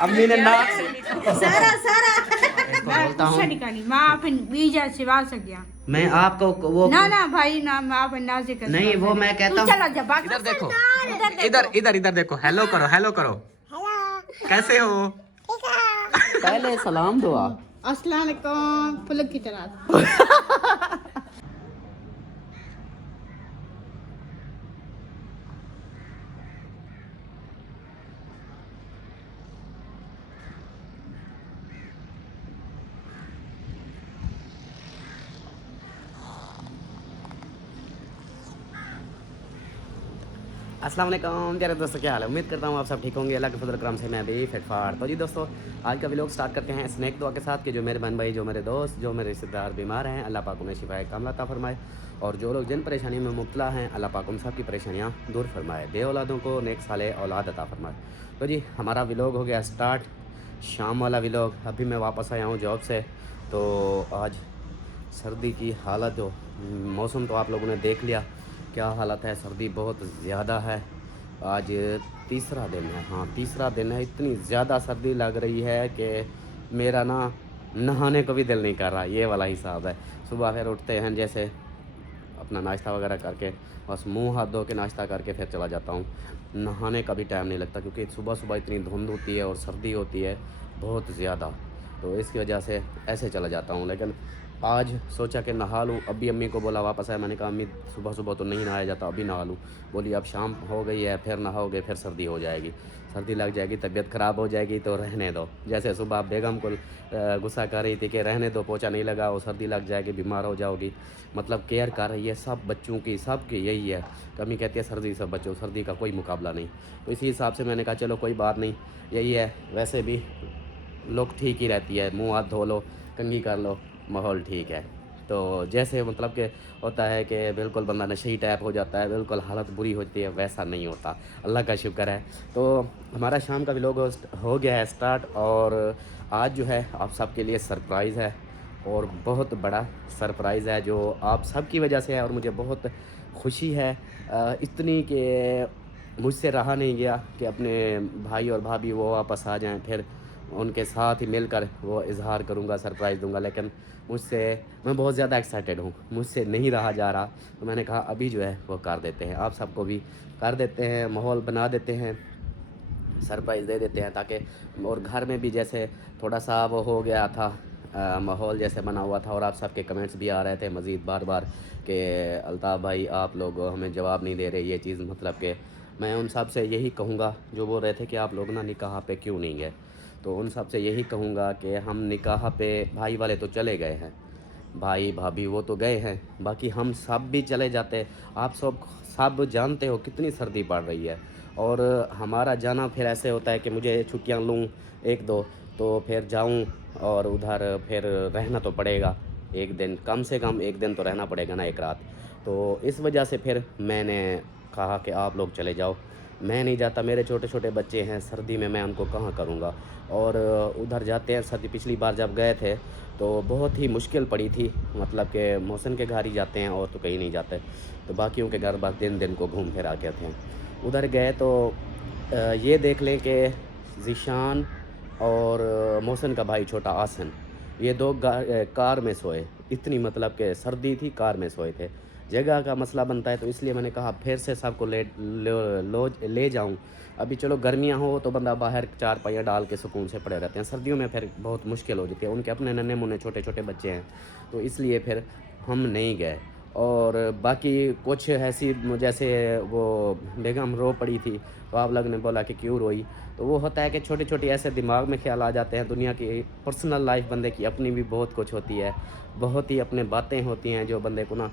अम्मी ने नाक से नीचे सारा सारा बोलता हूँ निकाली माँ अपन बीजा सिवा सक गया मैं आपको वो ना ना भाई ना माँ अपन ना से कर नहीं वो मैं कहता चला हूँ जा बात इधर देखो इधर देखो हेलो करो कैसे हो पहले सलाम दुआ अस्सलाम वालेकुम पुलक की तरह अस्सलाम वालेकुम प्यारे दोस्तों, क्या हाल है। उम्मीद करता हूँ आप सब ठीक होंगे। अल्लाह के फजल करम से मैं भी फिटफाट। तो जी दोस्तों, आज का व्लॉग स्टार्ट करते हैं स्नैक दुआ के साथ कि जो मेरे बहन भाई, जो मेरे दोस्त, जो मेरे रिश्तेदार बीमार हैं, अल्लाह पाक उन्हें शिफाए कामला अता फरमाए। और जो लोग जिन परेशानी में मुब्तला हैं, अल्लाह पाक उन सब की परेशानियाँ दूर फरमाए। बे औलादों को नेक साले औलाद अता फरमाए। तो जी हमारा व्लॉग हो गया स्टार्ट, शाम वाला व्लॉग। अभी मैं वापस आया हूँ जॉब से। तो आज सर्दी की हालत, जो मौसम तो आप लोगों ने देख लिया क्या हालत है। सर्दी बहुत ज़्यादा है। आज तीसरा दिन है, हाँ तीसरा दिन है। इतनी ज़्यादा सर्दी लग रही है कि मेरा ना नहाने को भी दिल नहीं कर रहा, ये वाला हिसाब है। सुबह फिर उठते हैं, जैसे अपना नाश्ता वगैरह करके बस मुंह हाथ धो के नाश्ता करके फिर चला जाता हूँ। नहाने का भी टाइम नहीं लगता क्योंकि सुबह सुबह इतनी धुंध होती है और सर्दी होती है बहुत ज़्यादा। तो इसकी वजह से ऐसे चला जाता हूँ। लेकिन आज सोचा कि नहा लूँ। अभी अम्मी को बोला, वापस आया, मैंने कहा अम्मी सुबह सुबह तो नहीं नहाया जाता, अभी नहा लूँ। बोली अब शाम हो गई है, फिर नहाओगे फिर सर्दी हो जाएगी, सर्दी लग जाएगी, तबीयत ख़राब हो जाएगी, तो रहने दो। जैसे सुबह बेगम को गुस्सा कर रही थी कि रहने दो, पोछा नहीं लगा, वो सर्दी लग जाएगी, बीमार हो जाओगी। मतलब केयर कर रही है सब बच्चों की, सब की यही है। कमी कहती है सर्दी सब बच्चों, सर्दी का कोई मुकाबला नहीं। तो इसी हिसाब से मैंने कहा चलो कोई बात नहीं, यही है। वैसे भी लोग ठीक ही रहती है, मुंह हाथ धो लो, कंघी कर लो, माहौल ठीक है। तो जैसे मतलब कि होता है कि बिल्कुल बंदा नशे टाइप हो जाता है, बिल्कुल हालत बुरी होती है, वैसा नहीं होता, अल्लाह का शुक्र है। तो हमारा शाम का व्लॉग हो गया है स्टार्ट। और आज जो है आप सबके लिए सरप्राइज़ है, और बहुत बड़ा सरप्राइज़ है जो आप सब की वजह से है। और मुझे बहुत खुशी है इतनी कि मुझसे रहा नहीं गया कि अपने भाई और भाभी वो वापस आ जाएं, फिर उनके साथ ही मिलकर वो इजहार करूंगा, सरप्राइज़ दूंगा। लेकिन मैं बहुत ज़्यादा एक्साइटेड हूँ, मुझसे नहीं रहा जा रहा। तो मैंने कहा अभी जो है वो कर देते हैं, आप सबको भी कर देते हैं, माहौल बना देते हैं, सरप्राइज़ दे देते हैं। ताकि और घर में भी जैसे थोड़ा सा वो हो गया था, माहौल जैसे बना हुआ था। और आप सबके कमेंट्स भी आ रहे थे मज़ीद बार बार कि अल्ताफ़ भाई आप लोग हमें जवाब नहीं दे रहे, ये चीज़ मतलब कि मैं उन सब से यही कहूँगा जो बोल रहे थे कि आप लोग ना निकाह पे क्यों नहीं गए। तो उन सब से यही कहूँगा कि हम निकाह पे, भाई वाले तो चले गए हैं, भाई भाभी वो तो गए हैं, बाकी हम सब भी चले जाते। आप सब जानते हो कितनी सर्दी पड़ रही है। और हमारा जाना फिर ऐसे होता है कि मुझे छुट्टियां लूँ एक दो, तो फिर जाऊँ और उधर फिर रहना तो पड़ेगा एक दिन, कम से कम एक दिन तो रहना पड़ेगा ना, एक रात। तो इस वजह से फिर मैंने कहा कि आप लोग चले जाओ, मैं नहीं जाता, मेरे छोटे छोटे बच्चे हैं, सर्दी में मैं उनको कहाँ करूँगा। और उधर जाते हैं सर्दी, पिछली बार जब गए थे तो बहुत ही मुश्किल पड़ी थी, मतलब कि मौसन के घर ही जाते हैं और तो कहीं नहीं जाते। तो बाकियों के घर बस दिन दिन को घूम फिर आ गए थे। उधर गए तो ये देख लें कि ज़ीशान और मौसन का भाई छोटा आसन, ये दो कार में सोए। इतनी मतलब कि सर्दी थी, कार में सोए थे। जगह का मसला बनता है, तो इसलिए मैंने कहा फिर से सबको ले जाऊं। अभी चलो गर्मियां हो तो बंदा बाहर चार पहिया डाल के सुकून से पड़े रहते हैं, सर्दियों में फिर बहुत मुश्किल हो जाती है, उनके अपने नन्हे मुन्ने छोटे छोटे बच्चे हैं, तो इसलिए फिर हम नहीं गए। और बाकी कुछ ऐसी जैसे वो बेगम रो पड़ी थी, तो आप लोग ने बोला कि क्यों रोई। तो वो होता है कि छोटी छोटी ऐसे दिमाग में ख्याल आ जाते हैं, दुनिया की पर्सनल लाइफ बंदे की अपनी भी बहुत कुछ होती है, बहुत ही अपने बातें होती हैं जो बंदे को ना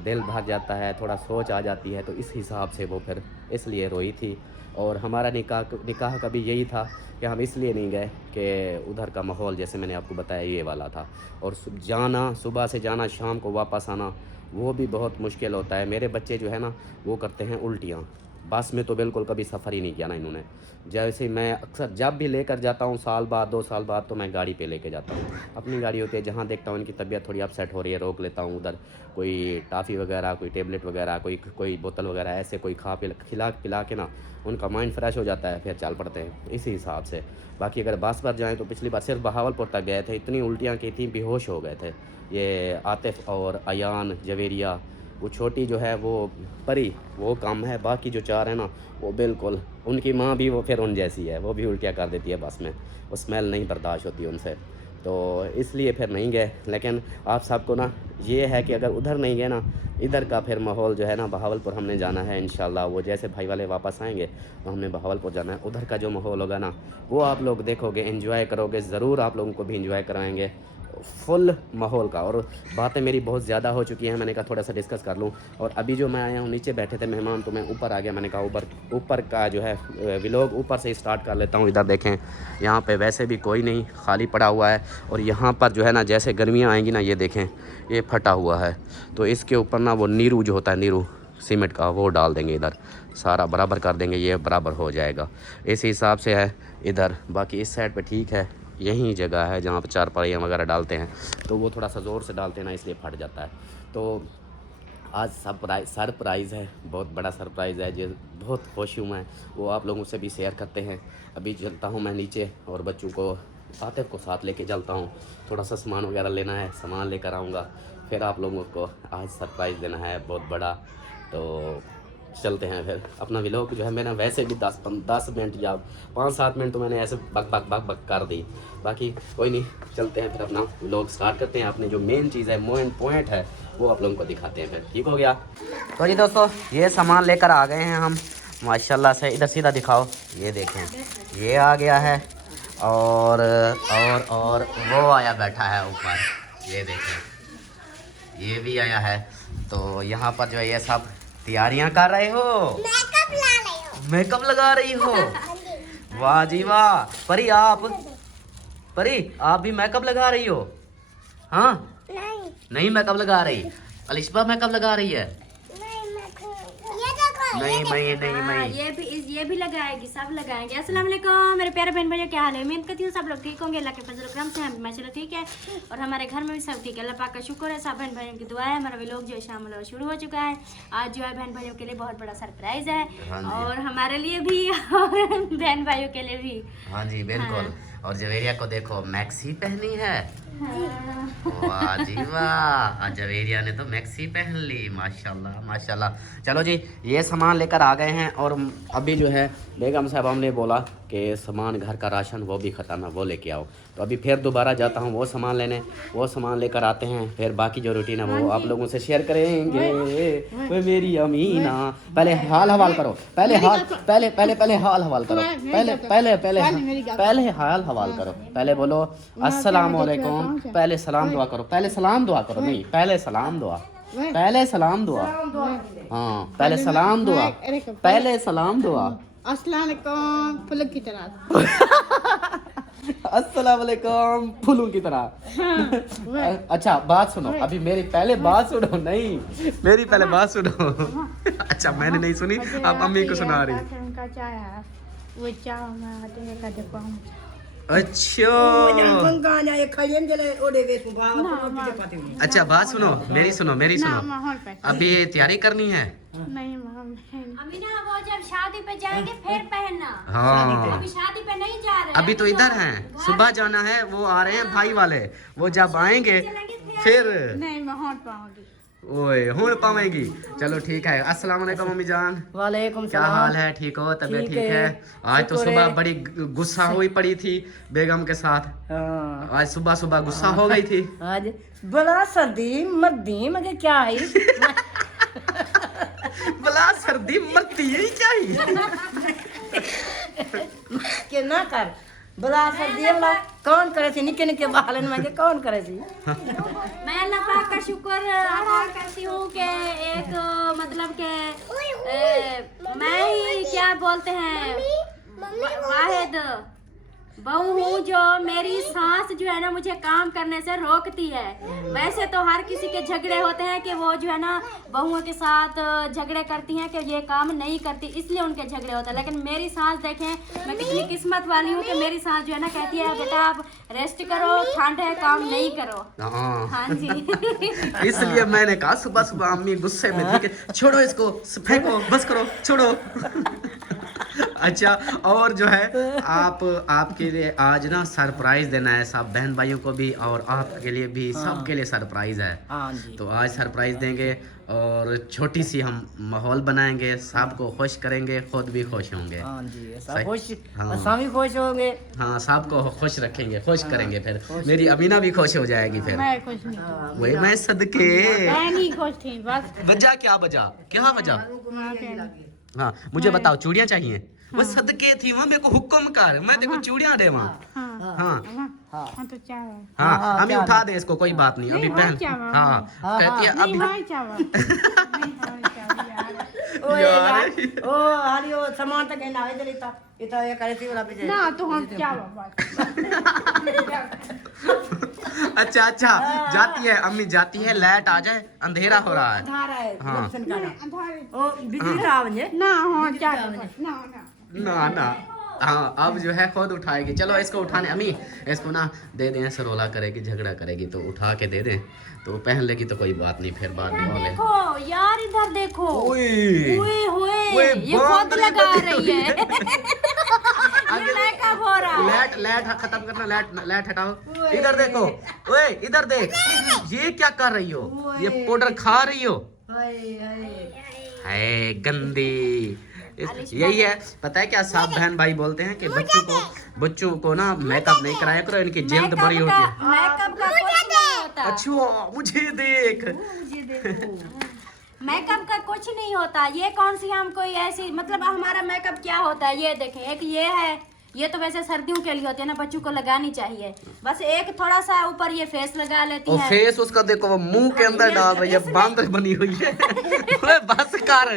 दिल भर जाता है, थोड़ा सोच आ जाती है। तो इस हिसाब से वो फिर इसलिए रोई थी। और हमारा निकाह का भी यही था कि हम इसलिए नहीं गए कि उधर का माहौल जैसे मैंने आपको बताया ये वाला था। और जाना, सुबह से जाना, शाम को वापस आना, वो भी बहुत मुश्किल होता है। मेरे बच्चे जो है ना वो करते हैं उल्टियाँ, बस में तो बिल्कुल कभी सफ़र ही नहीं किया ना इन्होंने। जैसे मैं अक्सर जब भी लेकर जाता हूँ साल बाद 2 साल बाद, तो मैं गाड़ी पे लेके जाता हूँ। अपनी गाड़ी होती है, जहाँ देखता हूँ इनकी तबीयत थोड़ी अपसेट हो रही है, रोक लेता हूँ उधर। कोई टॉफ़ी वगैरह, कोई टेबलेट वगैरह, कोई बोतल वगैरह, ऐसे कोई खिला पिला के ना उनका माइंड फ्रेश हो जाता है, फिर चल पड़ते हैं इसी हिसाब से। बाकी अगर बस पर जाएँ तो पिछली बार सिर्फ बहावलपुर तक गए थे, इतनी उल्टियाँ की थी, बेहोश हो गए थे ये आतिफ़ और अयान जवेरिया। वो छोटी जो है वो परी, वो कम है, बाकी जो 4 है ना वो बिल्कुल, उनकी माँ भी वो फिर उन जैसी है, वो भी उल्टियाँ कर देती है बस में, वो स्मेल नहीं बर्दाश्त होती उनसे, तो इसलिए फिर नहीं गए। लेकिन आप सबको ना ये है कि अगर उधर नहीं गए ना, इधर का फिर माहौल जो है ना, बहावलपुर हमने जाना है इंशाल्लाह। वो जैसे भाई वाले वापस आएंगे तो हमने बहावलपुर जाना है, उधर का जो माहौल होगा ना वो आप लोग देखोगे, एंजॉय करोगे ज़रूर, आप लोगों को भी एंजॉय कराएंगे फुल माहौल का। और बातें मेरी बहुत ज़्यादा हो चुकी हैं, मैंने कहा थोड़ा सा डिस्कस कर लूँ। और अभी जो मैं आया हूँ, नीचे बैठे थे मेहमान, तो मैं ऊपर आ गया, मैंने कहा ऊपर का जो है व्लॉग ऊपर से स्टार्ट कर लेता हूँ। इधर देखें, यहाँ पे वैसे भी कोई नहीं, खाली पड़ा हुआ है। और यहाँ पर जो है ना, जैसे गर्मियाँ आएंगी ना, ये देखें ये फटा हुआ है, तो इसके ऊपर ना वो नीरू जो होता है, नीरू सीमेंट का, वो डाल देंगे इधर, सारा बराबर कर देंगे, ये बराबर हो जाएगा। इस हिसाब से है इधर। बाकी इस साइड पे ठीक है, यही जगह है जहाँ पे चारपाइयाँ वगैरह डालते हैं, तो वो थोड़ा सा ज़ोर से डालते हैं ना, इसलिए फट जाता है। तो आज सरप्राइज़ है, बहुत बड़ा सरप्राइज़ है, जो बहुत खुश हूँ मैं, वो आप लोगों से भी शेयर करते हैं। अभी चलता हूँ मैं नीचे, और बच्चों को, आतिफ को साथ लेके चलता हूँ, थोड़ा सा सामान वगैरह लेना है, सामान लेकर आऊँगा, फिर आप लोगों को आज सरप्राइज़ देना है बहुत बड़ा। तो चलते हैं फिर। अपना व्लॉग जो है मैंने वैसे भी 10 मिनट या 5-7 मिनट तो मैंने ऐसे बक कर दी, बाकी कोई नहीं, चलते हैं फिर अपना व्लॉग स्टार्ट करते हैं। अपने जो मेन चीज़ है, मेन पॉइंट है, वो आप लोगों को दिखाते हैं फिर, ठीक हो गया। तो जी दोस्तों, ये सामान लेकर आ गए हैं हम माशाल्लाह से। इधर सीधा दिखाओ, ये देखें, ये आ गया है, और वो आया बैठा है ऊपर, ये देखें, ये भी आया है। तो यहाँ पर जो है ये सब तैयारियां कर रहे हो, मेकअप लगा रही हो, वाह जी वाह। परी आप भी मेकअप लगा रही हो? हाँ, नहीं मेकअप लगा रही, अलिशबा मेकअप लगा रही है। नहीं मैं ये भी लगाएगी, सब लगाएंगे। अस्सलाम वालेकुम मेरे प्यारे बहन भाइयों, क्या हाल है? उम्मीद करती हूँ सब लोग ठीक होंगे, अल्लाह के फजल करम से। हम माशाल्लाह ठीक है, और हमारे घर में भी सब ठीक है, अल्लाह पाक का शुक्र है, सब बहन भाइयों की दुआ है। हमारा व्लॉग जो है शामिल हो शुरू हो चुका है। आज जो है बहन भाइयों के लिए बहुत बड़ा सरप्राइज है, और हमारे लिए भी और बहन भाइयों के लिए भी। हाँ जी बिल्कुल। और जवेरिया को देखो, मैक्सी पहनी है, वाह जी वाह, आज जवेरिया ने तो मैक्सी पहन ली, माशाल्लाह माशाल्लाह। चलो जी, ये सामान लेकर आ गए हैं, और अभी जो है बेगम साहब हमने बोला कि सामान घर का राशन वो भी ख़त्म है, वो लेके आओ। तो अभी फिर दोबारा जाता हूँ वो सामान लेने, वो सामान लेकर आते हैं, फिर बाकी जो रूटीन है वो आप लोगों से शेयर करेंगे। वो मेरी अमीना, पहले हाल हवाल करो, पहले हाल हवाल करो, पहले हाल हवाल करो, पहले बोलो अस्सलाम वालेकुम, पहले सलाम दुआ करो, पहले सलाम दुआ करो, नहीं पहले सलाम दुआ, पहले सलाम दुआ, हाँ पहले सलाम दुआ, पहले सलाम दुआ। अस्सलाम वालेकुम फुलक की तरह। अस्सलाम वालेकुम फूलों की तरह। अच्छा बात सुनो, अभी मेरी पहले बात सुनो, नहीं मेरी पहले बात सुनो। अच्छा मैंने नहीं सुनी, अब अम्मी को सुना रही। उनका चाय है, वो चाय मैं का देखो। अच्छा बात सुनो, मेरी सुनो। अभी तैयारी करनी है। नहीं अभी ना वो जब शादी पे जाएंगे फिर पहनना। हाँ अभी शादी पे नहीं जा रहे, अभी तो इधर हैं, सुबह जाना है, वो आ रहे हैं भाई वाले, वो जब आएंगे फिर नहीं मैं होट पाऊंगी। ओए हुड़ पावेंगी। चलो ठीक है। अस्सलाम वालेकुम मम्मी जान, वालेकुम क्या हाल है? ठीक हो? तबीयत ठीक है? आज तो सुबह बड़ी गुस्सा हुई पड़ी थी बेगम के साथ। हाँ। आज सुबह सुबह गुस्सा हो गई थी। आज बड़ा सर्दी मर्दी मगर क्या है बला सर्दी मरती ही चाहिए के ना कर बड़ा सर्दी वाला कौन करे थी, निके निके बालन में के कौन करे थी। मैं अल्लाह पाक का शुक्र अदा करती हूँ कि एक मतलब के मैं ही क्या बोलते हैं वाहिद बहू हूँ जो मेरी सास जो है ना मुझे काम करने से रोकती है। वैसे तो हर किसी के झगड़े होते हैं कि वो जो है ना बहुओं के साथ झगड़े करती हैं कि ये काम नहीं करती, इसलिए उनके झगड़े होते हैं। लेकिन मेरी सास देखें मैं कितनी किस्मत वाली हूँ कि मेरी सास जो है ना कहती है बेटा आप रेस्ट करो, ठंड है, काम नहीं करो। हाँ जी। इसलिए मैंने कहा सुबह सुबह अम्मी गुस्से में थी कि छोड़ो इसको, फेंको, बस करो, छोड़ो। अच्छा, और जो है आपके लिए आज ना सरप्राइज देना है सब बहन भाइयों को भी और आपके लिए भी, सबके लिए सरप्राइज है। हाँ जी। तो आज सरप्राइज देंगे और छोटी सी हम माहौल बनाएंगे, सबको खुश करेंगे, खुद भी खुश होंगे। हाँ जी, सब सही। खुश, हाँ। सब भी खुश होंगे। हाँ, सबको खुश रखेंगे, खुश करेंगे, फिर मेरी अमीना भी खुश हो जाएगी। फिर मैं खुश नहीं थी, वही मैं सदके मैं नहीं खुश थी बस। वजह क्या वजह? हाँ, मुझे बताओ, चूड़ियाँ चाहिए? वो सदके थी वहाँ, मेरे को हुक्म कर, मैं देखो चूड़ियाँ दे वहाँ। हाँ हाँ हाँ तो चावल हाँ, हमें उठा दे इसको, कोई बात नहीं, अभी पहन। चावल। हाँ, कहती है नहीं अभी भाई चावल नहीं भाई चावल यार। ओ यार। यार, ओ हाली ओ सामान तक ना आवे चलीता इता ये करे थी वाला पीछे ना तो हम चावल बस। अच्छा, जाती है अम्मी, जाती है, लाइट आ जाए, अंधेरा हो रहा है। धारा है हाँ। लक्षण का ना। अधारे ओ बिजली ना आवे ना हाँ चावल ना ना ना हाँ, अब जो है खुद उठाएगी। चलो इसको उठाने, अम्मी इसको ना दे दें, सरोला करेगी, झगड़ा करेगी तो उठा के दे दें, तो पहन लेगी तो कोई बात नहीं, फिर बाद में बोले। देखो यार इधर देखो, ओए ओए ये खुद लगा रही है। ये मेकअप हो रहा है। लाइट खत्म करना, लाइट हटाओ। इधर देखो, ओए इधर देख, ये क्या कर रही हो? ये पाउडर खा रही हो? हाय हाय है गंदी। यही है, पता है क्या, सब बहन भाई बोलते हैं कि बच्चों को ना मेकअप नहीं कराया करो, इनकी जल्द बड़ी होती है। मेकअप का कुछ नहीं होता। अच्छा, मुझे देख। मेकअप का कुछ नहीं होता। ये कौन सी हम कोई ऐसी, मतलब हमारा मेकअप क्या होता है ये देखें। एक ये है, ये तो वैसे सर्दियों के लिए होती है ना, बच्चों को लगानी चाहिए। बस एक थोड़ा सा ऊपर ये फेस लगा लेती और है। फेस उसका देखो, वो मुंह के अंदर डाल रही है, बांदर बनी हुई है। ओए बस कर।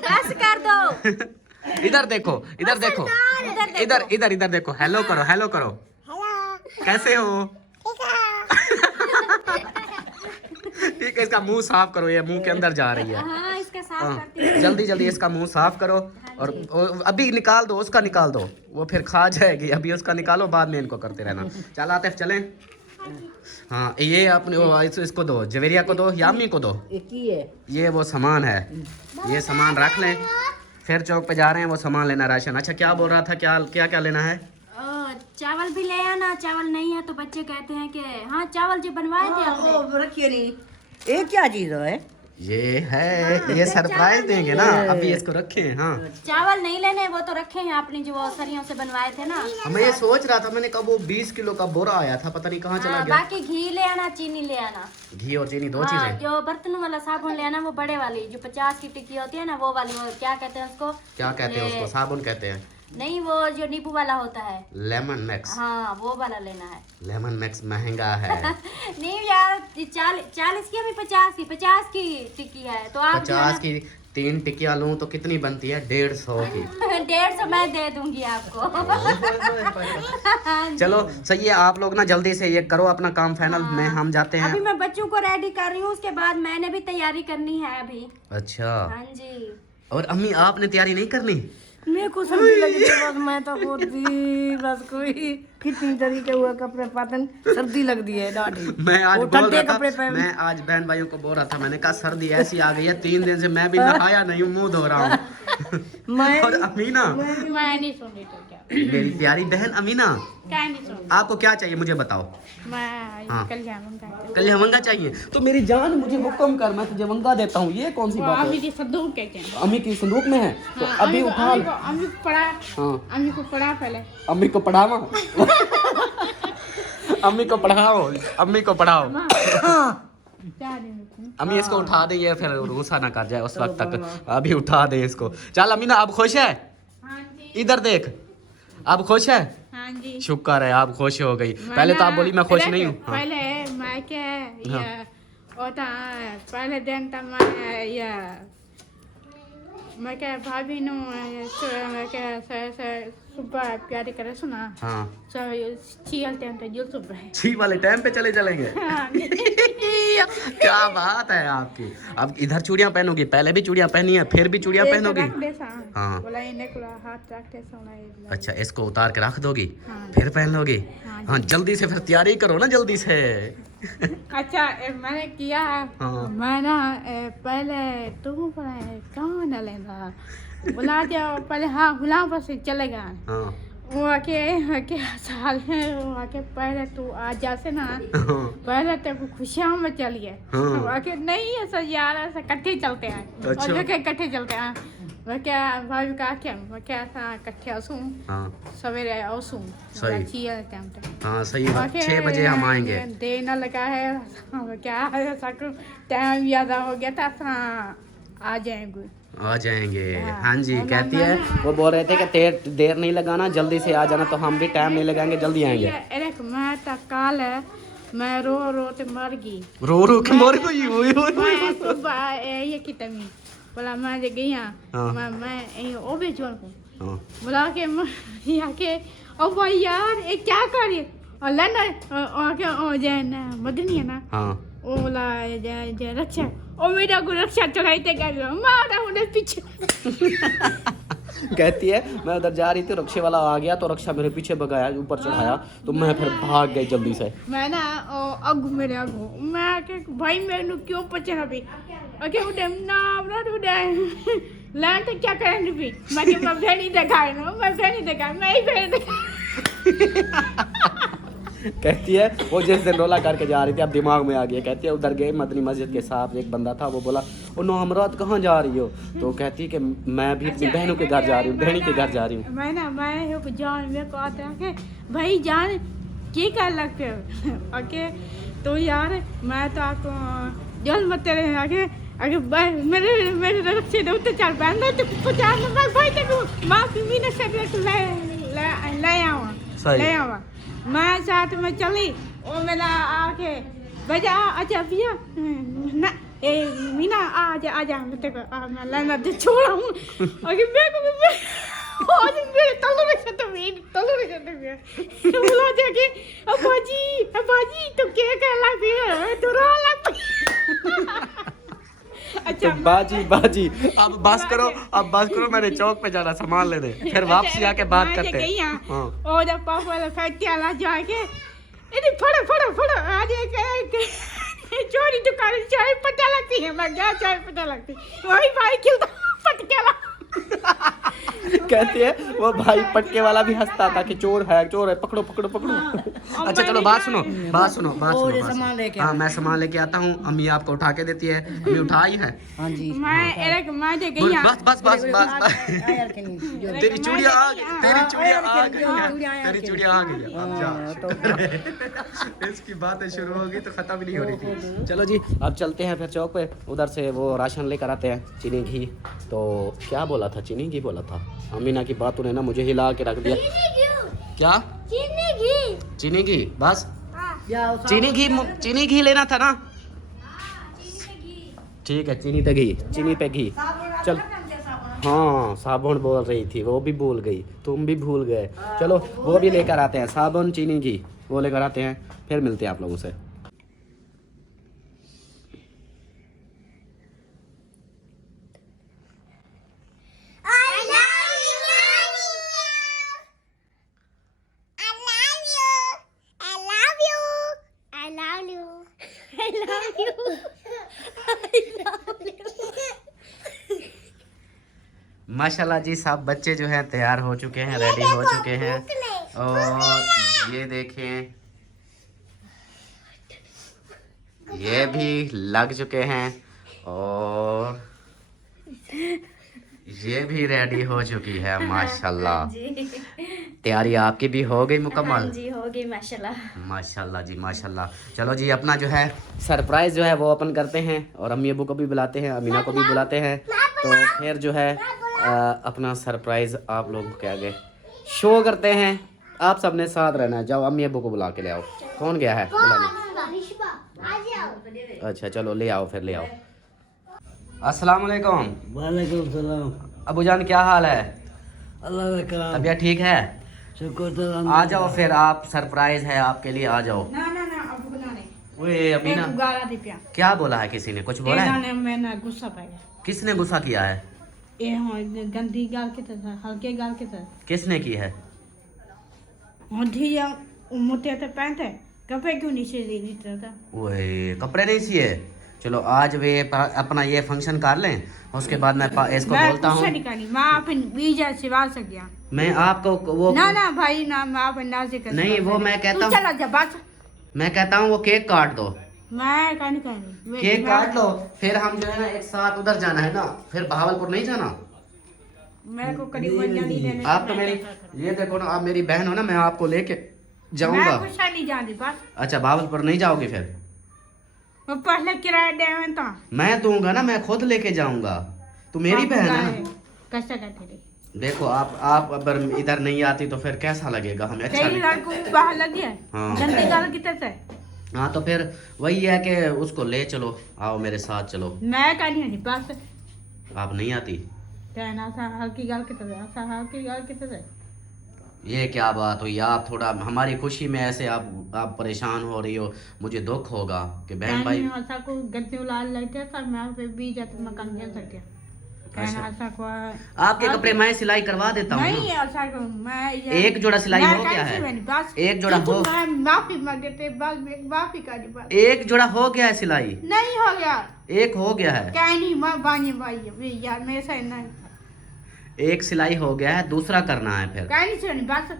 बस कर दो। इधर देखो, इधर देखो, हेलो करो। कैसे हो? ठीक है, इसका मुंह साफ करो, ये मुंह के अंदर जा रही है। हाँ इसका साफ करती हूँ। जल्दी इसका मुंह साफ करो, और अभी निकाल दो, उसका निकाल दो, वो फिर खा जाएगी। अभी उसका निकालो, बाद में इनको करते रहना। चल आतिफ चलें। हाँ, ये अपने इसको दो, जवेरिया को दो या अम्मी को दो। एक ही है ये वो सामान है, ये सामान रख लें, फिर चौक पे जा रहे हैं वो सामान लेना, राशन। अच्छा, क्या बोल रहा था, क्या लेना है? चावल भी ले आना। चावल नहीं है तो बच्चे कहते हैं कि हाँ चावल जो बनवाए थे आपने। ओ रखिए नहीं, ये क्या चीज है? ये है, ये सरप्राइज देंगे ना, अभी इसको रखें। हाँ, चावल नहीं लेने, वो तो रखे हैं आपने जो वो सरियों से बनवाए थे ना। मैं ये सोच रहा था, मैंने कहा वो 20 किलो का बोरा आया था, पता नहीं कहाँ चला गया। बाकी घी ले आना, चीनी ले आना। घी और चीनी, दो हाँ, चीजें। जो बर्तनों वाला साबुन ले आना, वो बड़े वाली जो 50 की टिक्की होती है ना, वो वाली। वो क्या कहते हैं उसको? क्या कहते हैं उसको? साबुन कहते हैं? नहीं, वो जो नींबू वाला होता है, लेमन मैक्स। हाँ वो वाला लेना है। लेमन मैक्स महंगा है। नहीं यार, 40 की, अभी 50 की टिक्की है तो आप 50 की 3 टिकिया लूं तो कितनी बनती है? 150 की। 150 मैं दे दूंगी आपको। चलो सही है, आप लोग ना जल्दी से ये करो अपना काम फाइनल में, हम जाते हैं। अभी मैं बच्चों को रेडी कर रही हूँ, उसके बाद मैंने भी तैयारी करनी है अभी। अच्छा, हाँ जी। और अम्मी आपने तैयारी नहीं करनी? मेरे को सर्दी लगी थी, बस मैं तो होती बस कोई कितनी तरीके हुए कपड़े पातन, सर्दी लग दी है डाढ़ी। मैं आज वो बोल ठंडे रहा कपड़े था, पहन। मैं आज बहन भाइयों को बोल रहा था, मैंने कहा सर्दी ऐसी आ गई है, 3 दिन से मैं भी नहाया नहीं हूँ, मुंह धो रहा हूँ। मैं और अमीना, मैं नहीं सुन रही तो क्या मेरी प्यारी बहन अमीना, क्या नहीं सुन आपको क्या चाहिए मुझे बताओ? मैं हाँ। कल जाऊंगा कल लहंगा चाहिए तो मेरी जान मुझे हुक्म कर, मैं तुझे मंगा देता हूँ। ये कौन सी वो बात अम्मी है? की संदूक कहते हैं। अम्मी की संदूक में है तो हाँ, अभी उठा लो। अम्मी को पढ़ा, हाँ, अम्मी को पढ़ा पहले। अम्मी को पढ़ावा। अम्मी को पढ़ाओ, अम्मी को पढ़ाओ। क्या नहीं अम्मी इसको उठा दे, ये फिर गुस्सा ना कर जाए उस वक्त तक, अभी उठा दे इसको। चल अमीना, आप खुश है? हाँ जी, इधर देख, आप खुश है? हाँ जी। शुक्र है आप खुश हो गई। पहले तो आप बोली मैं खुश नहीं हूँ। हाँ। पहले मैं क्या हाँ। ये होता है, पहले दिन तक मैं ये मैं क्या भाभी नु मैं क्या सुबह प्यारे करे सुना हाँ चील टाइम पे जो सुबह छी वाले टाइम पे चले चलेंगे। क्या बात है आपकी। अब इधर चूड़ियां पहनोगी, पहले भी चूड़ियां पहनी है फिर भी चूड़ियां पहनोगी। हाँ बोला इन्हें को हाथ रख दे सोना। अच्छा इसको उतार के रख दोगी हाँ। फिर पहन लोगी। हाँ हाँ जल्दी से फिर तैयारी करो ना जल्दी से। अच्छा मैंने किया हाँ। मैं ना पहले तुम कहाँ न लेना बुला जाओ पहले। हाँ हुला पर से चलेगा हाँ वो आके साल में वो आके पहले तू आ जा से ना पहले तो खुशियाँ में चलिए। हाँ। आके नहीं ऐसा यार ऐसा इकट्ठे चलते हैं अच्छा। और जो के इकट्ठे चलते हैं वो क्या भाई का क्या वो क्या था इकट्ठे आसूं हाँ सवेरे आसूं सही। चाहिए टाइम पे हाँ सही बात। 6 बजे हम आएंगे। देना लगा है क्या है टाइम याद हो गया था आ जाएंगे। आ जाएंगे। हाँ। हाँ जी और कहती मैं है ना- वो बोल रहे थे कि देर नहीं लगाना जल्दी से आ जाना, तो हम भी टाइम नहीं लगाएंगे जल्दी आएंगे। अरे मैं तो काल है मैं रो ते मर गई। रो के मर गई। ओए ओए ओए। मैं सुबह ये की तमी बोला मैं जे गई हाँ। मैं ओ भी जोन को हाँ बोला के यहाँ के ओ भाई यार ये क्या करे और लेना आके ओ जाना मदनी है ना हाँ ओ बोला जे रक्षा ओ मेरा को रक्षा चढ़ाई ते कर मारा उन्हें पीछे। कहती है मैं उधर जा रही थी रक्षे वाला आ गया तो रक्षा मेरे पीछे भगाया ऊपर चढ़ाया तो मैं फिर भाग गई जल्दी से। मैं ना अगू मेरे अगू मैं के भाई मैंने क्यों पछना भी ओके उड़े ना उड़े लैंड क्या करने भी मैं के मैं भेड़ी दिखाए ना मैं भेड़ी दिखाए मैं ही भेड़ी दिखाए। कहती है वो जिस दिन रोला करके जा रही थी अब दिमाग में आ गया। कहती है उधर गए मदनी मस्जिद के साथ एक बंदा था वो बोला ओ नो हमरात कहाँ जा रही हो, तो कहती है कि मैं भी अपनी बहनों के घर जा रही हूँ, बहनी के घर जा रही हूँ। मैं जान मेरे को आता है भाई जान क्या कर लगते हो ओके तो यार मैं तो आपको जल मत रहे आगे आगे मेरे मेरे रक्षे दे उतर चल बैंड तो 50 नंबर भाई देखो मां की मीना से ले आवा ले आवा मैं साथ में चली वो मेरा आके बजा अच्छा भैया ना ए मीना आजा मैं लेना दे छोड़ा हूँ आगे मैं आज मेरे तलुरे से बोला जाके बाजी तो क्या कर लग तो रो लग। अच्छा तो बाजी अब बस करो मैंने चौक पे जाना सामान लेने फिर वापसी आके बात करते हैं। हाँ। और जब पापा वाला फटिया ला जाके इधर फड़ो आज एक चोरी दुकान चाय पता लगती है मैं क्या चाय पता लगती वही भाई खिलता पटके ला। कहती है वो भाई पटके वाला भी हंसता था कि चोर है पकड़ो। अच्छा चलो बात सुनो सामान लेके हाँ मैं सामान लेके आता हूँ। अम्मी आपको उठा के देती है, अम्मी उठाई है। हाँ जी मैं जे गई बस तेरी चूड़ियाँ आ गई अब जा। इसकी बातें शुरू हो गई तो खत्म नहीं हो रही थी। चलो जी अब चलते हैं फिर चौक पे, उधर से वो राशन लेकर आते हैं। चीनी घी तो क्या बोला था, चीनी घी बोला था। अमीना की बातों ने ना मुझे हिला के रख दिया। क्या चीनी घी बस चीनी घी लेना था ना। ठीक है चीनी पे घी चल। हाँ साबुन बोल रही थी वो भी भूल गई, तुम भी भूल गए। चलो वो भी लेकर आते हैं, साबुन चीनी घी वो लेकर आते हैं, फिर मिलते हैं आप लोगों से। माशाल्लाह जी सब बच्चे जो हैं तैयार हो चुके हैं, रेडी हो चुके हैं। और ये देखें ये भी लग चुके हैं और ये भी रेडी हो चुकी है। माशाल्लाह तैयारी आपकी भी हो गई मुकम्मल। जी हो गई माशाल्लाह। माशाल्लाह जी माशाल्लाह। चलो जी अपना जो है सरप्राइज जो है वो अपन करते हैं और अम्मी अबू को भी बुलाते हैं, अमीना को भी बुलाते हैं। तो फिर जो है अपना सरप्राइज आप लोगों के आगे शो करते हैं। आप सबने साथ रहना है। जाओ अम्मी अबू को बुला के ले आओ। कौन गया है बुलाने? अच्छा चलो ले आओ फिर ले आओ। अस्सलाम वालेकुम। वालेकुम सलाम। अबू जान क्या हाल है? अल्लाह का करम तबीयत ठीक है? शुक्र तो आ जाओ फिर, आप सरप्राइज है आपके लिए, आ जाओ। ना ना ना अब बना ले ओए अभी ना, गाला दे पिया क्या बोला है किसी ने, कुछ बोला है? मैं ना गुस्सा पाएगा किसने गुस्सा किया है? ये हाँ गंदी गाल के तरह हल्के गाल के तरह किसने की है? हाँ ढीया मोटे तो पैंट है कपड़े क्यों नीचे दे देता था ओए कपड़े नहीं सिए। चलो आज वे अपना ये फंक्शन कर लें, उसके बाद मैं इसको मैं बोलता कुछ हूँ। नहीं करनी मैं अपन बीजा सिवा सक गया मैं आपको वो ना ना भाई ना मैं अपन ना से कर नहीं, वो मैं कहता हूँ, चला जा बात मैं कहता हूँ वो केक काट दो, मैं का नहीं करनी केक काट लो, फिर हम जो है ना एक साथ उधर जाना है ना, फिर बहावलपुर नहीं जाना। मेरे को करीब बन जानी देने आप तो मेरी ये देखो ना, आप मेरी बहन हो ना, मैं आपको लेके जाऊंगा। मैं कुछ नहीं जानती बस अच्छा बहावलपुर नहीं जाओगे फिर? वो पहले किराया दे में तो मैं दूंगा ना, मैं खुद लेके जाऊंगा, तू मेरी बहन है ना। कैसा करते थे देखो आप अगर इधर नहीं आती तो फिर कैसा लगेगा हमें, अच्छा तेरी नहीं। लड़को बाहर लगी है हाँ। गंदी गाल की तरह हाँ तो फिर वही है कि उसको ले चलो, आओ मेरे साथ चलो। मैं का नहीं बस आप नहीं आती? कहना सा हल्की गाल की तरह सा हल्की गाल की तरह ये क्या बात हुई, आप थोड़ा हमारी खुशी में ऐसे आप परेशान हो रही हो, मुझे दुख होगा कि बहन भाई। ऐसा को गद्दे लाल लेते सब मैं पे भी जाते मकान दे सकते कहना ऐसा को आपके कपड़े मैं सिलाई करवा देता हूँ नहीं ना। ऐसा को मैं एक जोड़ा सिलाई हो गया है, एक जोड़ा हो, मैं माफी मांगते बस माफी कर दी बस एक जोड़ा हो गया है सिलाई, नहीं हो गया एक हो गया है, क्या नहीं मैं बानी भाई यार मेरे से नहीं एक सिलाई हो गया है, दूसरा करना है फिर। क्या नहीं सुनी बस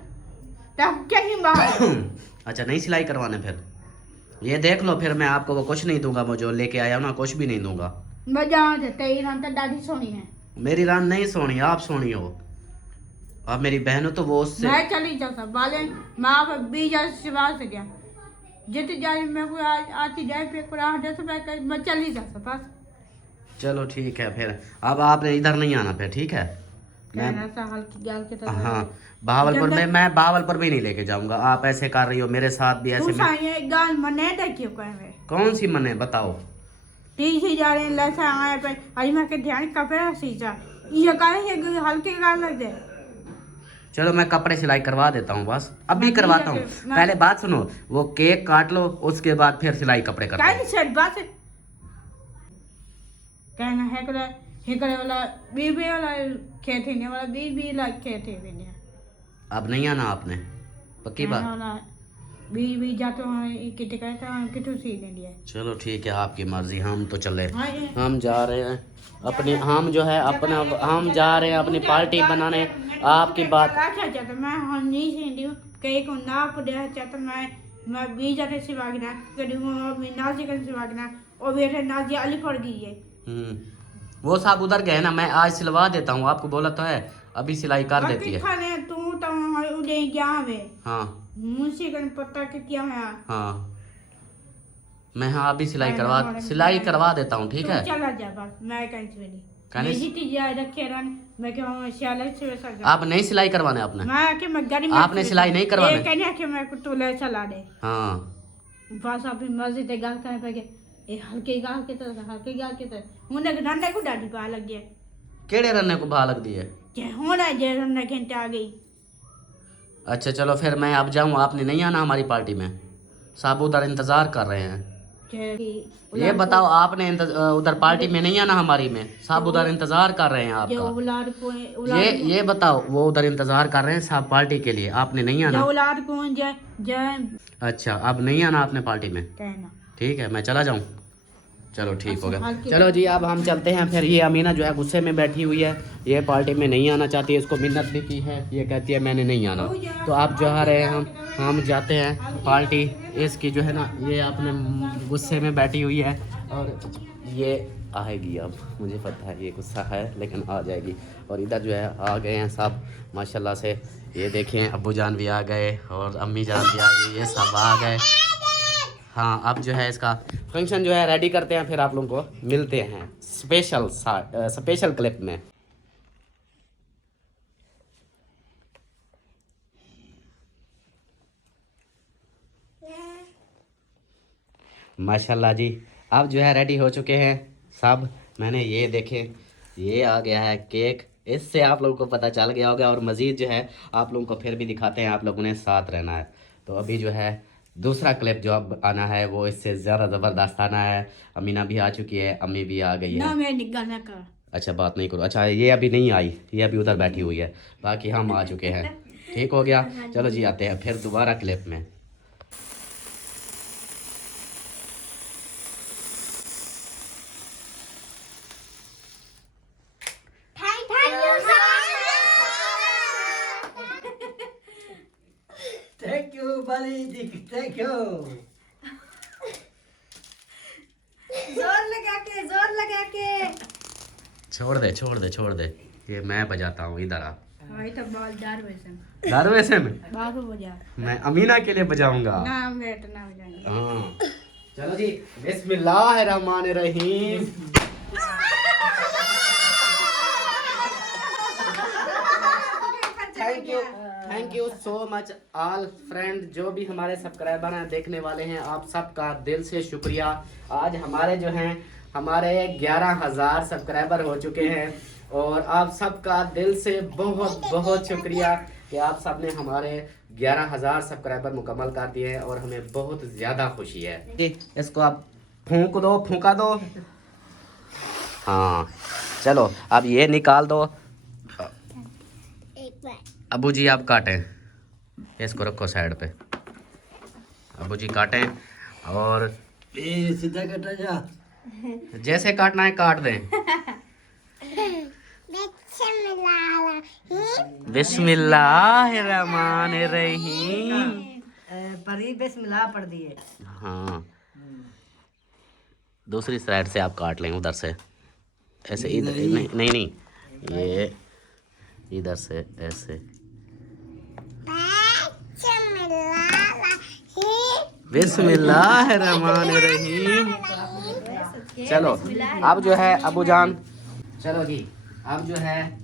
तब क्या ही बात अच्छा नहीं सिलाई करवाने फिर, ये देख लो फिर मैं आपको वो कुछ नहीं दूंगा, वो जो लेके आया हूँ ना कुछ भी नहीं दूंगा। मजा तेरी नाम तो दादी सोनी है मेरी रान नहीं सोनी, आप सोनी हो, आप मेरी बहन हो तो वो उससे। मैं चली जाता बाले माँ बाप बीजा सिवा से गया जितनी जाए मैं को आती जाए पे कुराह दे तो मैं चली जाता बस चलो ठीक है फिर, अब आपने इधर नहीं आना फिर, ठीक है? कहना सा हल्की गाल के तरह हाँ बहावलपुर में, मैं बहावलपुर भी नहीं लेके जाऊंगा, आप ऐसे कर रही हो मेरे साथ भी ऐसे तू ये गाल मने दे क्यों कहे कौन सी मने बताओ? ठीक ही जा रहे हैं लैसा आए पे अरे मैं के ध्यान कपड़ा सींचा ये काहे ये हल्के गाल लग जाए चलो मैं कपड़े सिलाई करवा देता हूँ, बस अभी करवाता हूँ। पहले बात सुनो, वो केक काट लो, उसके बाद फिर सिलाई कपड़े कर काय नहीं सर बस कहना है करे हेकरे वाला बीबी वाला खेती ने वाला बीबी ला खेती भी ने अब नहीं आना आपने, पक्की बात? वाला बीबी जाते हैं किते कहता है कितु सी ले लिया चलो ठीक है आपकी मर्जी, हम तो चले, हाँ ये हम जा रहे हैं अपनी, हम जो है अपना, हम जा रहे हैं अपनी पार्टी बनाने। आपकी बात अच्छा चाहता मैं हम नहीं सींदी कहीं को ना पड़े चाहता मैं भी जाते सिवागना कभी मैं नाजी कर सिवागना और बेटे नाजी अली पड़ गई है वो साहब उधर गए ना, मैं आज सिलवा देता हूँ, आपको बोला तो है, अभी सिलाई कर देती है। खाने तू तो उड़े क्या है हाँ मुझसे कन पता के क्या है हाँ मैं हाँ अभी सिलाई करवा देता हूँ, ठीक है? चला जा बस मैं कहीं से नहीं कहने मैं जीती जाए रखे रन मैं क्या शाले से वैसा आप नहीं सिलाई करवाने आपने? मैं के मैं गाड़ी में आपने सिलाई नहीं करवाने? ये कहने कि मैं कुछ तो ले चला दे हाँ बस अभी मर्जी ते गाल करने पे ये हल्के गाल के तरह हल्के गाल के तरह उन्हें डंडे को डाली पा लग गया केड़े रन्ने को भा लग दी है? जे होना जे रन्ने घंटे आ गई अच्छा चलो फिर मैं अब जाऊँ, आपने नहीं आना हमारी पार्टी में, साहब उधर इंतजार कर रहे हैं। ये बताओ आपने उधर पार्टी में नहीं आना हमारी में, साहब उधर इंतजार कर रहे हैं आपका। औलाद को ये बताओ, वो उधर इंतजार कर रहे हैं साहब पार्टी के लिए, आपने नहीं आना? औलाद को जे जे अच्छा अब नहीं आना आपने पार्टी में, कहना ठीक है मैं चला जाऊँ? चलो ठीक हो गया। चलो जी अब हम चलते हैं फिर। ये अमीना जो है गुस्से में बैठी हुई है, ये पार्टी में नहीं आना चाहती है, इसको मिन्नत भी की है, ये कहती है मैंने नहीं आना। तो आप जा रहे हैं, हम जाते हैं पार्टी। इसकी जो है ना ये अपने गुस्से में बैठी हुई है और ये आएगी, अब मुझे पता है ये गुस्सा है लेकिन आ जाएगी। और इधर जो है आ गए हैं सब माशाल्लाह से, ये देखें अब्बू जान भी आ गए और अम्मी जान भी आ गई, ये सब आ गए। हाँ अब जो है इसका फंक्शन जो है रेडी करते हैं, फिर आप लोगों को मिलते हैं स्पेशल क्लिप में। माशाल्लाह जी अब जो है रेडी हो चुके हैं सब। मैंने ये देखें ये आ गया है केक, इससे आप लोगों को पता चल गया होगा। और मज़ीद जो है आप लोगों को फिर भी दिखाते हैं, आप लोगों ने साथ रहना है। तो अभी जो है दूसरा क्लिप जो अब आना है वो इससे ज़्यादा ज़बरदस्त आना है। अमीना भी आ चुकी है, अम्मी भी आ गई ना है। मैं निकालना का अच्छा बात नहीं करो। अच्छा ये अभी नहीं आई, ये अभी उधर बैठी हुई है, बाकी हम आ चुके हैं। ठीक हो गया, चलो जी आते हैं फिर दोबारा क्लिप में। Thank you Bali ji, thank you. जोर लगा के छोड़ दे छोड़ दे छोड़ दे, ये मैं बजाता हूँ, इधर आ। भाई तो बाल दार वैसे दारू से में बाबू बजा मैं अमीना के लिए बजाऊंगा। ना बेट ना बजाएंगे। हाँ चलो जी, बिस्मिल्लाहिर्रहमानिर्रहीम। Thank you so much all friend, जो भी हमारे सब्सक्राइबर हैं, देखने वाले हैं, आप सबका दिल से शुक्रिया। आज हमारे जो हैं हमारे 11,000 सब्सक्राइबर हो चुके हैं और आप सबका दिल से बहुत बहुत शुक्रिया कि आप सब ने हमारे 11,000 सब्सक्राइबर मुकम्मल कर दिए हैं और हमें बहुत ज़्यादा खुशी है। इसको आप फूंका दो। हाँ चलो अब ये निकाल दो। अबू जी आप काटें, इसको रखो साइड पे। अबू जी काटें और सीधा कटा जा। जैसे काटना है काट दें। बिस्मिल्लाहिर्रहमानिर्रहीम। परी बिस्मिल्लाह पढ़ दिए। हाँ दूसरी साइड से आप काट लें, उधर से ऐसे, इधर नहीं नहीं नहीं, ये इधर से ऐसे। बिस्मिल्लाहिर्रहमानिर्रहीम। चलो अब जो है अबू जान, चलो जी अब जो है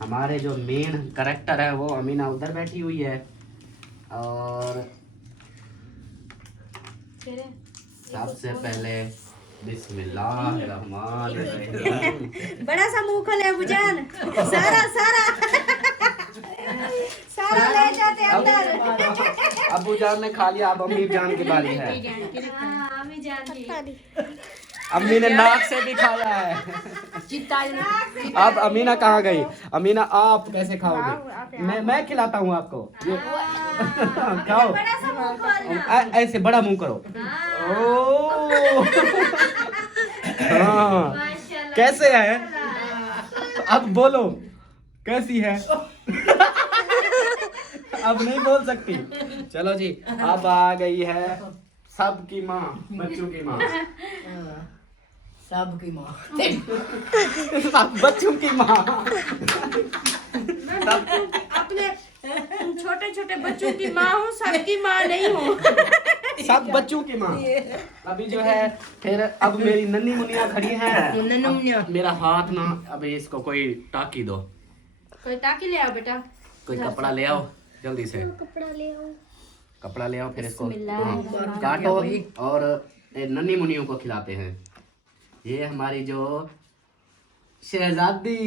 हमारे जो मेन कैरेक्टर है वो अमीना उधर बैठी हुई है और सबसे पहले बिस्मिल्लाहिर्रहमानिर्रहीम। बड़ा सा मुंह खोले अबू जान, सारा ले जाते अंदर। अबू जान ने खा लिया, अब अम्मी जान की बारी है। हाँ, अम्मी जान की। अम्मी ने नाक से भी खाया है। अब अमीना कहाँ गई? अमीना आप कैसे खाओगे? मैं खिलाता हूँ आपको, ये खाओ। बड़ा सा मुंह खोलना। ऐसे बड़ा मुंह करो। ओ हाँ माशाल्लाह। कैसे है? अब बोलो कैसी है? अब नहीं बोल सकती। चलो जी अब आ गई है सबकी माँ, बच्चों की माँ। सबकी माँ। सब बच्चों की माँ। अपने छोटे छोटे बच्चों की माँ हूँ, सबकी माँ नहीं हूँ। सब बच्चों की माँ। अभी जो है फिर अब मेरी नन्ही मुनिया खड़ी है। मेरा हाथ ना, अभी इसको कोई टाकी दो, कोई ताकि ले आओ बेटा। कोई कपड़ा ले आओ जल्दी से। कपड़ा ले आओ फिर इसको काटो और नन्ही मुनियों को खिलाते हैं। ये हमारी जो शहजादी,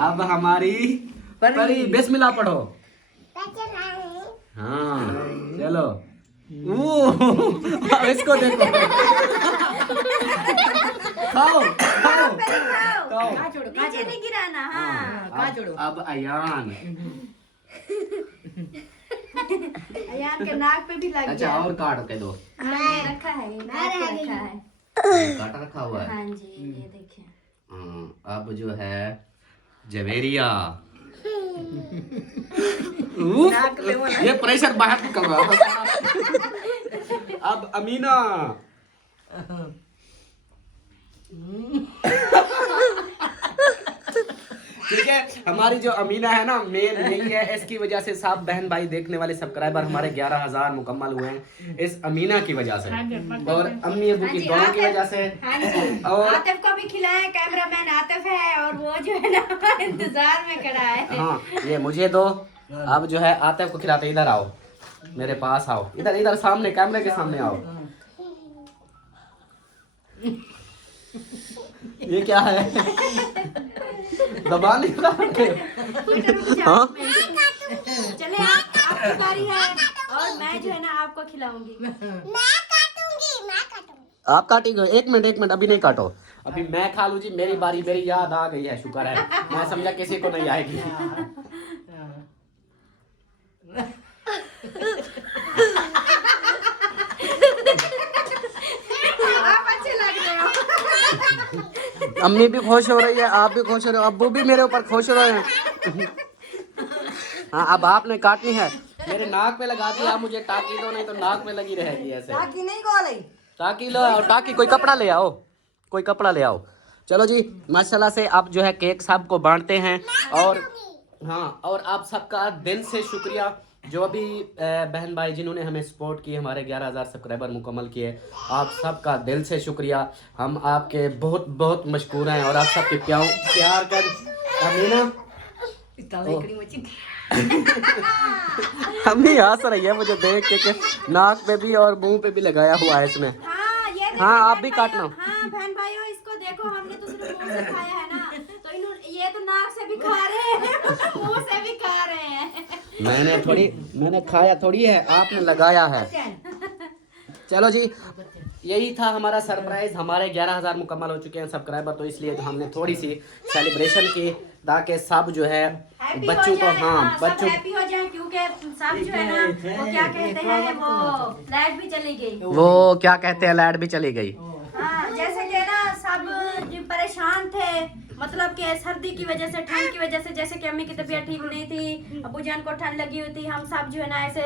अब हमारी परी। बिस्मिल्लाह पढ़ो। हाँ चलो। अब इसको देखो। खाओ खाओ खाओ। नीचे नहीं गिराना। हाँ अब अयान। यार के नाक पे भी लग अच्छा गया। और काट के दो। ये रखा है, ये नाक पे रखा है। काटा रखा हुआ है। हाँ जी, ये देखिए। हाँ, अब जो है जवेरिया। ये प्रेशर बाहर निकल रहा था। अब अमीना। ठीक है, हमारी जो अमीना है ना मेन यही है, इसकी वजह से सब बहन भाई देखने वाले सब्सक्राइबर हमारे 11,000 मुकम्मल हुए हैं इस अमीना की वजह से और अम्मी अबू की दोनों की वजह से। हाँ जी, और आतिफ को भी खिलाए, कैमरामैन आतिफ है और वो जो है ना इंतजार में खड़ा है। हाँ ये मुझे दो। अब जो है आतिफ को खिलाते। इधर आओ, मेरे पास आओ, इधर इधर सामने, कैमरे के सामने आओ। ये क्या है? दबा नहीं रहा। हाँ चले आपकी बारी है और मैं जो है ना आपको खिलाऊंगी। आप काटेंगे? एक मिनट अभी नहीं काटो, अभी मैं खा लूँ जी। मेरी बारी, मेरी याद आ गई है, शुक्र है। मैं समझा किसी को नहीं आएगी। आप अच्छे लग रहे हो। अम्मी भी खुश हो रही है, आप भी खुश हो रहे हो, अब्बू भी मेरे ऊपर खुश हो रहे हैं। हाँ अब आपने काटनी है। मेरे नाक पे लगा दी, आप मुझे टाकी दो, नहीं तो नाक में लगी रहेगी ऐसे। ताकि नहीं गोली टाकी लो, टाकी कोई कपड़ा ले आओ, कोई कपड़ा ले आओ। चलो जी माशाल्लाह से अब जो है केक सबको बांटते हैं। और हाँ, और आप सबका दिल से शुक्रिया जो भी बहन भाई जिन्होंने हमें सपोर्ट की, हमारे 11,000 सब्सक्राइबर मुकम्मल किए, आप सबका दिल से शुक्रिया। हम आपके बहुत बहुत मशकूर हैं और आप सबके प्यार कर अमीना। अम्मी हंस रही है मुझे देख के, नाक पे भी और मुंह पे भी लगाया हुआ है इसने। हाँ आप भी काटना। हाँ बहन भाइयों इसको देखो, हमने तो सिर्फ मुंह से खाया है ना, तो ये तो नाक से भी खा रहे हैं, मुंह से भी खा रहे हैं। मैंने खाया थोड़ी है, आपने लगाया है। चलो जी यही था हमारा सरप्राइज। हमारे 11,000 मुकम्मल हो चुके हैं सब्सक्राइबर, तो इसलिए तो हमने थोड़ी सी सेलिब्रेशन की ताकि सब जो है बच्चों को, हाँ बच्चों हैप्पी हो जाए, क्योंकि सब जो है ना वो क्या कहते हैं, वो लाइट भी चली गई। वो क्या कहते हैं, लाइट भी चली गई। हाँ जैसे कि ना सब जो परेशान थे, मतलब कि सर्दी की वजह से, ठंड की वजह से, जैसे कि अम्मी की तबीयत ठीक नहीं थी, अब्बू जान को ठंड लगी हुई थी, हम सब जो है ना ऐसे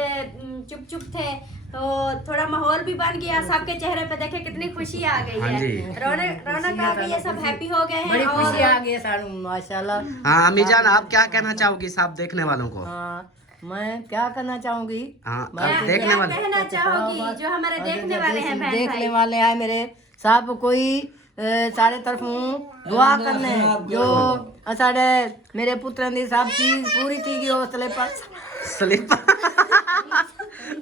चुप चुप थे, तो थोड़ा माहौल भी बन गया। सबके चेहरे पे देखे कितनी खुशी आ गई हाँ जी। है, रौनक आ गई है, सब हैप्पी हो गए हैं। बड़ी खुशी और आ गई है सारू माशाल्लाह। हाँ अम्मी जान आप क्या कहना चाहोगी सब देखने वालों को? हाँ मैं क्या करना चाहूंगी, हाँ मैं अब देखने वाले कहना चाहोगी जो हमारे देखने वाले हैं बहन देखने भाई? वाले हैं मेरे सब कोई सारे तरफों दुआ करने जो साढ़े मेरे पुत्र दी सब चीज पूरी थी कि वो स्लिप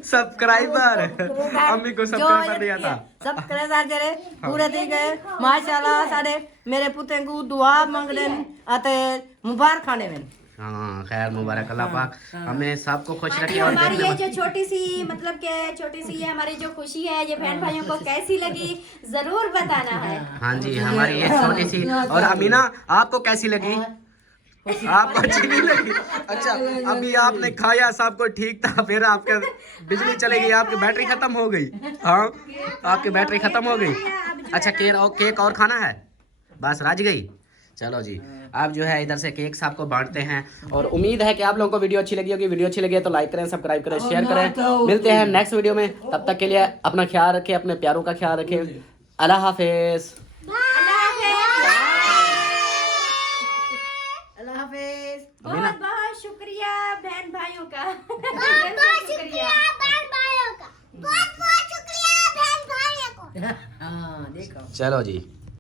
सब्सक्राइबर अम्मी को सब्सक्राइबर दिया था, सब्सक्राइबर जरे पूरे थी गए माशाल्लाह। साढ़े मेरे पुत्र को दुआ मंगने अते मुबारक खाने में। हाँ खैर मुबारक, अल्लाह पाक हमें सबको खुश रखे। और हमारी देखने ये जो छोटी सी मतलब के छोटी सी ये हमारी जो खुशी है, ये बहन भाइयों को कैसी लगी जरूर बताना है। हाँ जी हमारी ये छोटी सी। और अमीना आपको कैसी लगी? आपको अच्छी नहीं लगी? अच्छा अभी आपने खाया, सबको ठीक था, फिर आपका बिजली चली गई, आपकी बैटरी खत्म हो गई। हाँ आपकी बैटरी खत्म हो गई। अच्छा केक और खाना है? बस रज गई। चलो जी अब जो है इधर से केक सबको बांटते हैं। और उम्मीद है कि आप लोगों को वीडियो अच्छी लगी होगी। वीडियो अच्छी लगी है तो लाइक करें, सब्सक्राइब करें, शेयर करें। मिलते हैं नेक्स्ट वीडियो में, तब तक के लिए अपना ख्याल रखें, अपने प्यारों का ख्याल रखें। अल्लाह हाफिज। अल्लाह हाफिज। बहुत बहुत शुक्रिया बहन भाइयों का। हाँ देखो चलो जी।